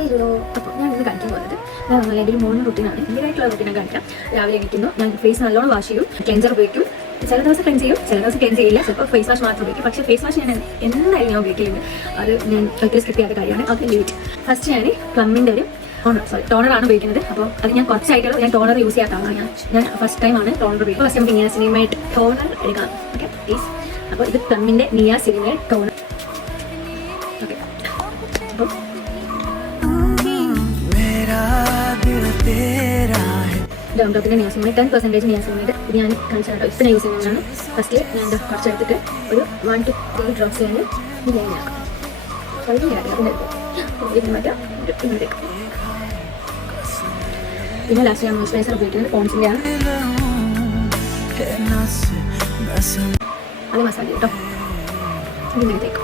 Hello, അപ്പോൾ ഞാൻ ഇന്ന് കാണിക്കാൻ പോകുന്നത് എൻ്റെ ഒരു മോർണിംഗ് റുട്ടീനാണ്. എൻ്റെതായിട്ടുള്ള റുട്ടീനാണ് കാണിക്കാം. രാവിലെ എണീക്കുന്നു, ഞാൻ ഫേസ് നല്ലോണം വാഷ് ചെയ്യും, ക്ലെൻസർ ഉപയോഗിക്കും. ചില ദിവസം ക്ലെൻസ് ചെയ്യും, ചില ദിവസം ക്ലെൻസ് ചെയ്യില്ല, ചിലപ്പോൾ ഫേസ് വാഷ് മാത്രം ഉപയോഗിക്കും. പക്ഷേ ഫേസ് വാഷ് ഞാൻ എന്തായാലും ഞാൻ ഉപയോഗിക്കുന്നത് അത് ഞാൻ ഒത്തിരി സ്കിപ്പ് ചെയ്യാത്ത കാര്യമാണ്. അത് ലിമിറ്റ്. ഫസ്റ്റ് ഞാൻ പ്ലമ്മിൻ്റെ ഒരു ടോണറാണ് ഉപയോഗിക്കുന്നത്. അപ്പോൾ അത് ഞാൻ കുറച്ചായിട്ടുള്ള ഞാൻ ടോണർ യൂസ് ചെയ്യാത്ത ആളാണ്. ഞാൻ ഫസ്റ്റ് ടൈമാണ് ടോണർ ഉപയോഗിക്കുന്നത്. ഫസ്റ്റ് നമുക്ക് നിയാസിനിമേറ്റ് ടോണർ എടുക്കാം. Okay please. അപ്പോൾ ഇത് പ്ലമ്മിൻ്റെ നിയാസിനിമേറ്റ് ടോണർ. ഓക്കെ, അപ്പോൾ ഡോക്ടറിൻ്റെ നിയാസിനിമേറ്റ് 10% നിയാസിനിമേറ്റ് ഇത് ഞാൻ കാണിച്ചാൽ ഇപ്പം ഞാൻ യൂസ് ചെയ്യുന്നതാണ്. ഫസ്റ്റ് ഞാൻ കുറച്ചെടുത്തിട്ട് ഒരു 1 to 3 ഡ്രോപ്സ് ഞാൻ ലൈനാക്കാം. പിന്നെ ലാസ്റ്റ് ഞാൻ മോയ്സ്ചറൈസർ ഉപയോഗിക്കുന്നത് പോൺസിൻ്റെ ആണ്. അത് മസാല കേട്ടോ ഇതിനകത്തേക്ക്